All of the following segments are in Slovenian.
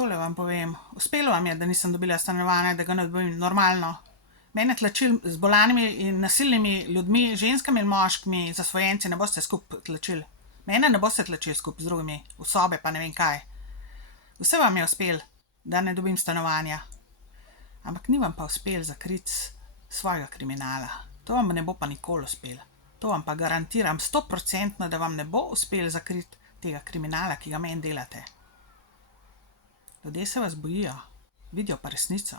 Tole vam povem. Uspelo vam je, da nisem dobila stanovanja, da ga ne dobim normalno. Mene tlačili z bolanimi in nasilnimi ljudmi, ženskami in moškimi, zasvojenci, ne boste skupaj tlačili. Mene ne boste tlačili skupaj z drugimi, v sobe pa ne vem kaj. Vse vam je uspelo, da ne dobim stanovanja. Ampak ni vam pa uspelo zakriti svojega kriminala. To vam ne bo pa nikoli uspelo. To vam pa garantiram 100%, da vam ne bo uspelo zakriti tega kriminala, ki ga meni delate. Ljudje se vas bojijo, vidijo pa resnico.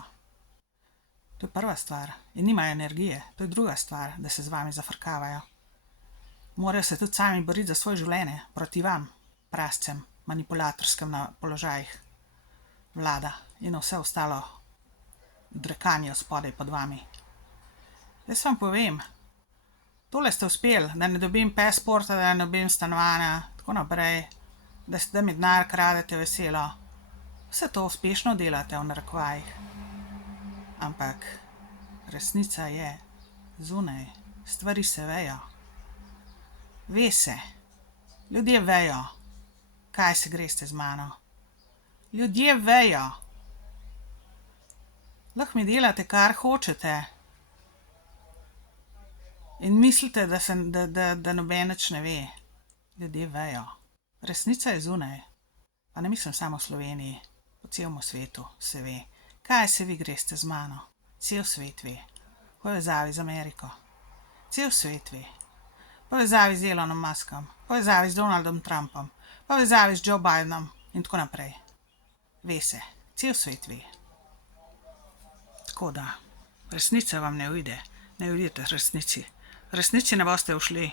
To je prva stvar. In nimajo energije. To je druga stvar, da se z vami zafrkavajo. Morajo se tudi sami boriti za svoje življenje proti vam, prascem, manipulatorskem na položajih, vlada in vse ostalo drekanje spodaj pod vami. Jaz vam povem, tole ste uspeli, da ne dobim passporta, da ne dobim stanovanja, tako naprej, da mi denar kradete veselo. Vse to uspešno delate v narekovajih. Ampak resnica je zunaj, stvari se vejo. Ve se, ljudje vejo, kaj se greste z mano. Ljudje vejo. Lahko mi delate, kar hočete. In mislite, da noben nič ne ve. Ljudje vejo. Resnica je zunaj. Pa ne mislim samo v Sloveniji, po celem svetu se ve. Kaj se vi greste z mano? Cel svet ve. Povezavi z Ameriko. Cel svet ve. Povezavi z Elonom Muskom. Povezavi z Donaldom Trumpom. Povezavi z Joe Bidenom in tako naprej. Ve se. Cel svet ve. Tako da, resnica vam ne uide. Ne uidete resnici. Resnici ne boste ušli.